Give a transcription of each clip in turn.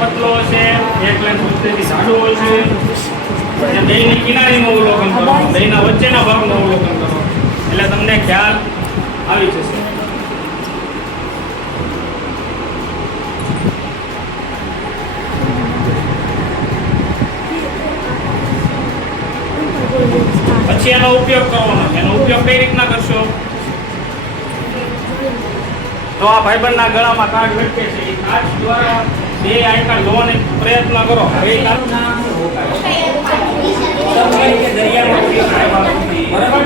પતલો હશે, એક લાઈન પતલીથી જાડો હશે. પછી બેયની કિનારીનું અવલોકન કરો, બેયના વચ્ચેના ભાગનું અવલોકન કરો, એટલે તમને ખ્યાલ આવી જશે. પછી એનો ઉપયોગ કરવાનો. એનો ઉપયોગ કઈ રીતના કરશો? તો આ ભાઈબંધના ગળામાં કાચ લટકે છે, એ કાચ દ્વારા બે આંકા લોવાનો પ્રયત્ન કરો. બે કાચના દરિયામાં ઉપયોગ થાય. બરાબર?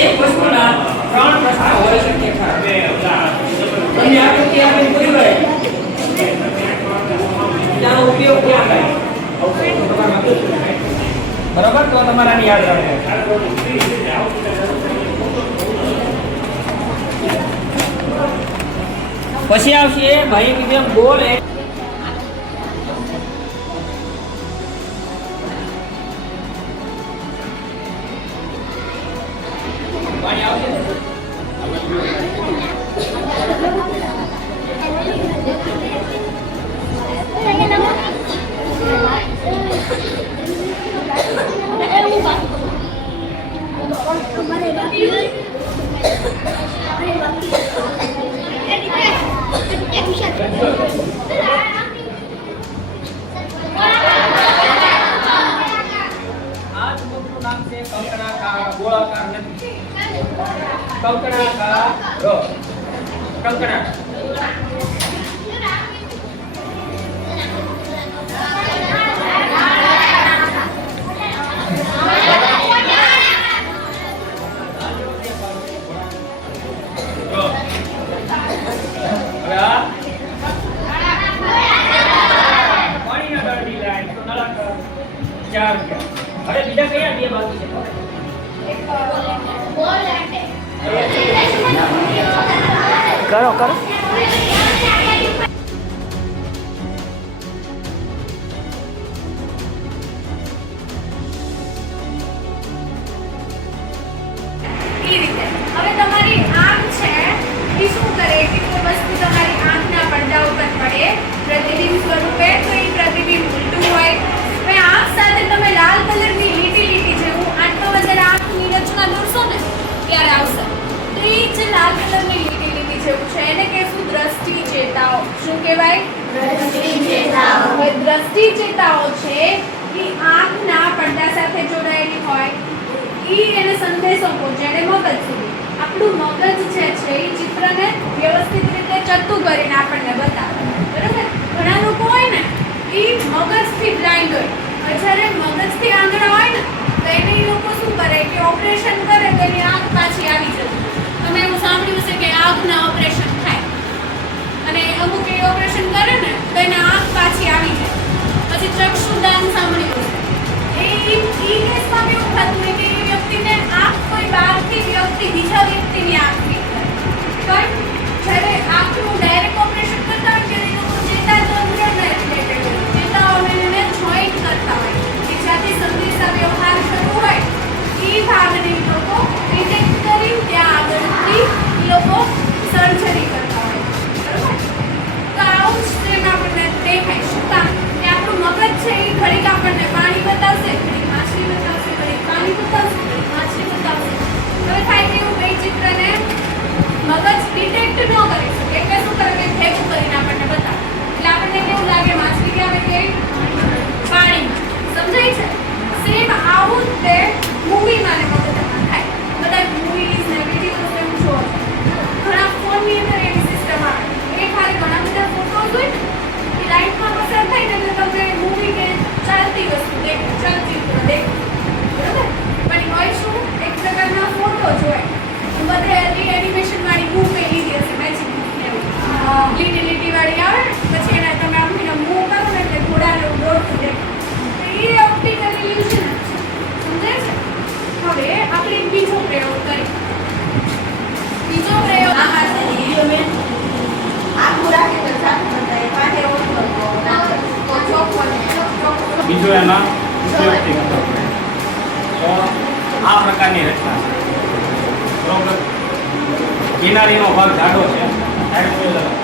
એક વસ્તુના ત્રણ પ્રકાર હોઈ શકે છે. તમને આકૃતિ આપીને પૂરી હોય તેનો ઉપયોગ ક્યાં થાય? બરાબર? તો તમારાને યાદ રાખો. પછી આવશે ભાઈ કે જેમ ગોળ પાણી આવશે. હવે બીજા કયા બે બાકી છે? કરો કરો. હવે તમારી આંખ છે એ શું કરે કે કોઈ વસ્તુ તમારી આંખના પડદા ઉપર પડે પ્રતિબિંબ સ્વરૂપે, તો એ પ્રતિબિંબ ઉલટું હોય. હવે આંખ સાથે તમે લાલ કલરની લીટી જેવું આટલો વધારે આંખની રચના દોરશો ને ત્યારે આવશે. તો એ જે લાલ કલરની લીટી જેવું છે એને કહેશું દ્રષ્ટિ ચેતાઓ. શું કહેવાય? દ્રષ્ટિ ચેતાઓ. હવે દ્રષ્ટિ ચેતાઓ છે એ આંખના પડદા સાથે જોડાયેલી હોય. એને સંદેશો પહોંચાડે મગજ સુધી. આપણું મગજ છે એ ચિત્રને વ્યવસ્થિત રીતે ચત્તુ કરીને આપણને બતાવે. બરાબર? ઘણા લોકો હોય ને એ મગજથી બ્લાઇન્ડ હોય. જ્યારે મગજથી આંગળા હોય ને તો એને લોકો શું કરે કે ઓપરેશન કરે તો એની આંખ પાછી આવી જશે. તમે એવું સાંભળ્યું છે કે આંખના ઓપરેશન થાય અને અમુક એ ઓપરેશન કરે ને તો એને આંખ પાછી આવી જાય. પછી ચક્ષુદાન સાંભળ્યું છે. એ કેસમાં કેવું થતું હોય કે એ વ્યક્તિને આંખ કોઈ બહારથી વ્યક્તિ બીજા વ્યક્તિની આંખ ફીટ કરે. પણ જ્યારે આંખનું ડાયરેક્ટ ઓપરેશન કરતા હોય ત્યારે લોકો ચેતાતંત્રને રિલેટેડ ચેતાઓને જોઈન્ટ કરતા હોય કે જ્યાંથી સંદેશા વ્યવહાર કરવો હોય એ ભાગને લોકો ડિટેક્ટ કરી ત્યાં આગળથી લોકો સર્જરી કરતા હોય. બરાબર? તો આવું જ ટ્રેન આપણને દેખાય. શું કામ? કે આપણું મગજ છે એ ઘડીક આપણને પાણી બતાવશે, ઘડીક માછલી બતાવશે, ઘડીક પાણી બતાવશે, ઘડીક માછલી બતાવશે. હવે થાય કેવું કે ચિત્રને મગજ ડિટેક્ટ ન કરી શકે એટલે શું કરે કે ભેગું કરીને આપણને બતાવે. એટલે આપણને કેવું લાગે માછલી ક્યાં આવે કે પાણીમાં. સમજાય છે? સેમ આવું જ તે મૂવીમાં ને મગજમાં થાય. બધા મૂવીઝ ને વિડીયોઝ ને જોવો ઘણા ફોનની અંદર એવી સિસ્ટમ આવે. એ ખાલી ઘણા બધા ફોટોઝ હોય ને એ લાઈફમાં પસાર થાય ને એટલે તમને મૂવી કે ચાલતી વસ્તુ દેખો, ચલચિત્ર દેખો. બરાબર? પણ હોય શું એક પ્રકારના ફોટોઝ હોય. બધે એનિમેશન વાળી બુક એ લીધી હશે મેચિંગ બુક ને એવું. લીટી વાળી આવે પછી એને તમે આપીને મૂવ કરો ને એટલે ઘોડાને દોડતું દેખો. એ ઓપ્ટિકલ ઇલ્યુઝન સમજાય છે? હવે આપણે બીજો પ્રયોગ કરીએ. બીજો પ્રયોગ આ પાસે લીધો મેં આખું રાખીને સાફ કરતા પાસે ઓછો તો ચોખ્ખો ને બીજો એના ઉપયોગથી તો આ પ્રકારની રચના છે. બરોબર? કિનારીનો ભાગ જાડો છે.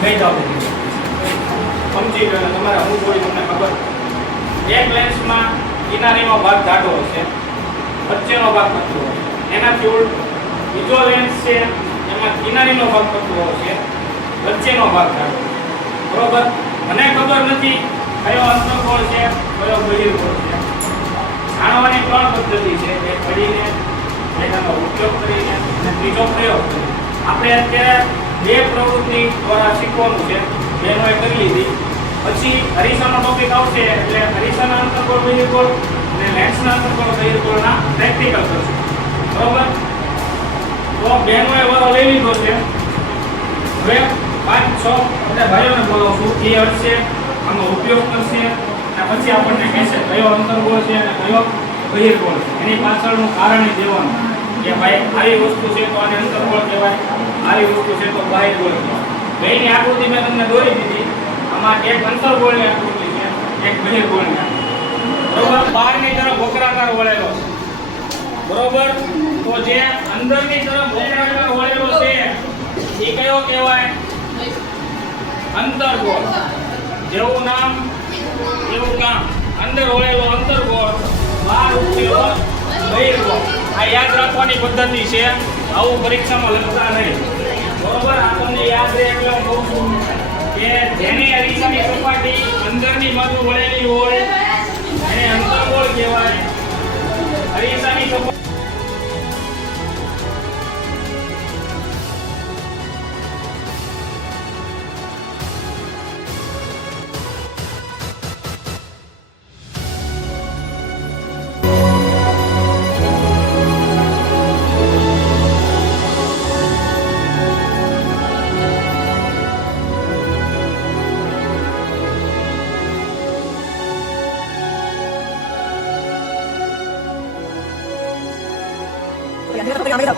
કઈ જાવ સમજી લો અને તમારે હું બોલી તમને ખબર. એક લેન્સમાં કિનારીનો ભાગ જાડો હશે, વચ્ચેનો ભાગ પતલો હશે. એનાથી ઉલટ બીજો લેન્સ છે એમાં કિનારીનો ભાગ પતલો હશે, વચ્ચેનો ભાગ જાડો હશે. બરોબર? મને ખબર નથી કયો અંતઃકોણ છે, કયો બહિર્કોણ છે. જાણવાની ત્રણ પદ્ધતિ છે, એક પડીને, એક આનો ઉપયોગ કરીને અને ત્રીજો પ્રયોગ કરીને. આપણે અત્યારે બે પ્રવૃત્તિ દ્વારા શીખવાનું છે, બેનો એ કરી લીધી. પછી અરીસાનો ટોપિક આવશે એટલે અરીસાના અંતઃકોણ બહિર્કોણ અને લેન્સના અંતઃકોણ બહિર્કોણના પ્રેક્ટિકલ કરશું. બરોબર? તો બેનો એ વારો લઈ લીધો છે. હવે 5-6 બધા ભાઈઓને બોલાવશું, એ હટશે, આનો ઉપયોગ કરશે અને પછી આપણને કહેશે કયો અંતર્ગોળ છે અને કયો બહિર્ગોળ છે. એની પાછળનું કારણ એ દેવાનું કે ભાઈ આવી વસ્તુ છે તો આને અંતર્ગોળ કહેવાય, આવી વસ્તુ છે તો બહિર્ગોળ કહેવાય. બેની આકૃતિ મેં તમને દોરી દીધી. આમાં એક અંતર્ગોળની આકૃતિ છે, એક બહિર્ગોળની આકૃતિ. બરોબર? બહારની તરફ વક્રાકાર વળેલો છે. બરોબર? તો જે અંદરની તરફ વક્રાકાર વળેલો છે એ કયો કહેવાય? અંતર્ગોળ. જેવું નામ એવું કામ. અંદર વળેલો અંતર્ગોળ, બહાર ઉઠેલો બહિર્ગોળ. આ યાદ રાખવાની પદ્ધતિ છે, આવું પરીક્ષામાં લખતા નહીં. બરોબર? આ તમને યાદ રહે એટલે હું કહું છું કે જેની અરીસાની સપાટી અંદરની બાજુ વળેલી હોય એને અંતર્ગોળ કહેવાય. અરીસાની સપાટી Ya, mira,